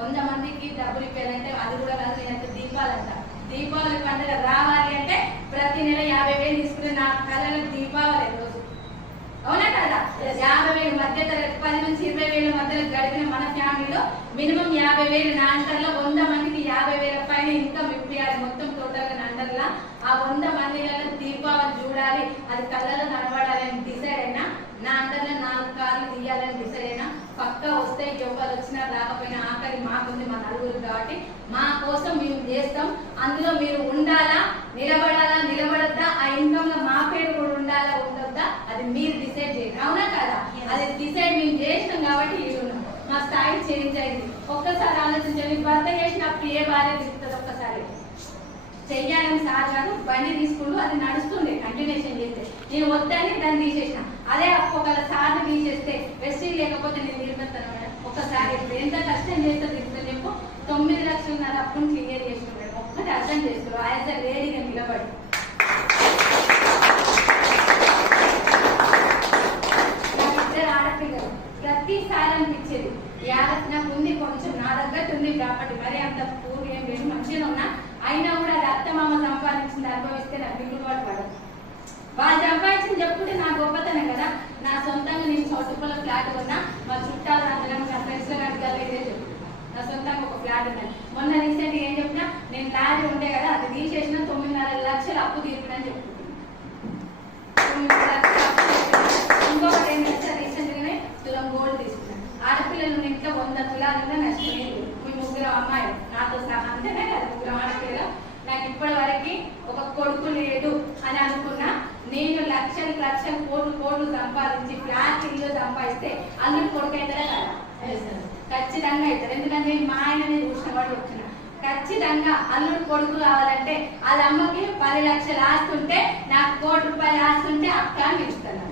100 మందికి డబ్బులు ఇవ్వాలంటే అది కూడా కాదు. నేనంటే దీపాలంట, దీపావళి పండుగ రావాలి అంటే ప్రతి నెల 50,000 తీసుకునే నా కళలో దీపావళి రోజు. అవునా కదా? 50,000 మధ్య తరగతి 10 నుంచి 20,000 మధ్యలో గడిపిన మన ఫ్యామిలీలో మినిమం 50,000 నా అంటర్లో 100 మందికి 50,000 పైన ఇన్కమ్ ఇప్పియాలి. మొత్తం టోటల్ గా నా అంటర్లా ఆ 100 మందిలో దీపావళి చూడాలి, అది కళ్ళలో కనబడాలని డిసైడ్ అయినా, నా అంటర్లో 4 కార్లు తీయాలని డిసైడ్ అయినా, పక్కా వస్తే ఎవరు వచ్చినా రాకపోయినా ఆఖరి మాకుంది మా నలుగురు కాబట్టి మా కోసం మేము చేస్తాం. అందులో మీరు ఉండాలా, నిలబడాలా, నిలబడద్దా, ఆ ఇన్కమ్ లో మా పేరు కూడా ఉండాలా ఉండొద్దా అది మీరు డిసైడ్ చేయండి. అవునా కదా? అది డిసైడ్ మేము చేసినాం కాబట్టి ఈ ఉన్నాం. మా స్థాయి చేంజ్ అయింది. ఒక్కసారి ఆలోచించండి, భర్త చేసినప్పుడు ఏ బాధ్యత ఇస్తుంది? ఒక్కసారి చెయ్యాలని సార్ గారు బండి తీసుకుంటూ అది నడుస్తుండే కంటిన్యూషన్ చేస్తే నేను వద్దని దాన్ని తీసేసిన. అదే ఒకవేళ సార్ని తీసేస్తే వెస్టీ లేకపోతే నేను నిలబెడతాను మేడం. ఒక్కసారి ఎంత కష్టం చేస్తే తిరుగుతాను చెప్పు. 9 లక్షలున్నర అప్పుడు క్లియర్ చేసిన మేడం. ఒక్కటి అర్థం చేస్తారు యాజ్ అ లేడీగా నిలబడి. నాకు 2 ఆడపిల్లలు. ప్రతిసారి అనిపించేది నాకు ఉంది కొంచెం నా దగ్గర ఉంది కాబట్టి మరి అంత పూర్తి ఏం లేదు, మంచిగా ఉన్నా అయినా కూడా అది అత్తమామ సంపాదించింది అనుభవిస్తే నాకు దిగుబాటు పడదు. వాళ్ళు సంపాదించింది చెప్పుకుంటే నా గొప్పతనం కదా. నా సొంతంగా నేను చౌటుపల్ల ఫ్లాట్ ఉన్నా, మా చుట్టాలు అందరం నా ఫ్రెండ్స్ లో కనుక ఇదే చెప్తున్నా. నా సొంతంగా ఒక ఫ్లాట్ ఉన్నాను. మొన్న రీసెంట్ ఏం చెప్పినా, నేను లారీ ఉంటే కదా అది తీసేసిన 9.5 లక్షలు అప్పు తీర్పునని చెప్తున్నాను. ఇంకొకటి ఏం చేస్తే రీసెంట్ గానే తులం గోల్డ్ తీసుకున్నాను. ఆడపిల్లలు ఇంట్లో 100 తులాలున్నా నష్టలేదు. మీ 3 అమ్మాయిలు నాతో సహా అంతేనే కదా, 3 ఆడపిల్లలు. నాకు ఇప్పటి వరకు ఒక కొడుకు లేదు అని అనుకున్నా. నేను లక్షలు కోట్లు సంపాదించి ఫ్లాట్ ఇల్లు సంపాదిస్తే అల్లుడు కొడుకు అవుతారా కదా? ఖచ్చితంగా అవుతారు. ఎందుకంటే మా ఆయనని చూసిన వాడు వచ్చిన ఖచ్చితంగా అల్లుడు కొడుకు కావాలంటే అది అమ్మకి 10 లక్షలు ఆస్తుంటే నాకు 1 కోటి రూపాయలు ఆస్తుంటే అక్క అని పిలుస్తాను.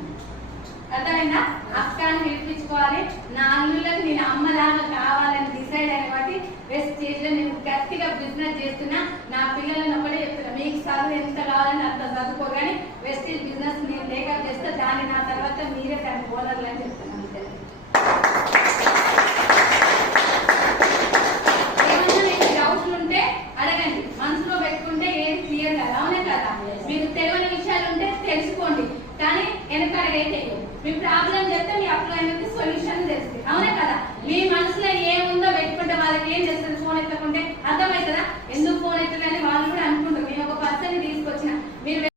అర్థమైందా? అక్కని పిలిపించుకోవాలి. నా అల్లుళ్ళకి నేను అమ్మలాగా కావాలని డిసైడ్ అయిన బట్టి వెస్ట్ స్టేజ్ లో నేను గట్టిగా బిజినెస్ చేస్తున్నా. నా పిల్లలను ఒకటే చెప్తున్నా, మీకు చదువు ఎంత కావాలని అంత చదువుకో కానీ వెస్టీజ్ బిజినెస్ నేను టేకప్ చేస్తే దాన్ని నా తర్వాత మీరే దాన్ని ఓనర్లు అని చెప్తున్నాను. ఏమన్నా మీకు డౌట్లు ఉంటే అడగండి, మనసులో పెట్టుకుంటే ఏది క్లియర్ కదా. అవునే కదా? మీకు తెలియని విషయాలు ఉంటే తెలుసుకోండి, కానీ వెనకడగైతే మీ ప్రాబ్లం చెప్తే మీ అప్లైన్కి సొల్యూషన్ తెలుస్తుంది. అవునే కదా? మీ మనసులో ఏముందో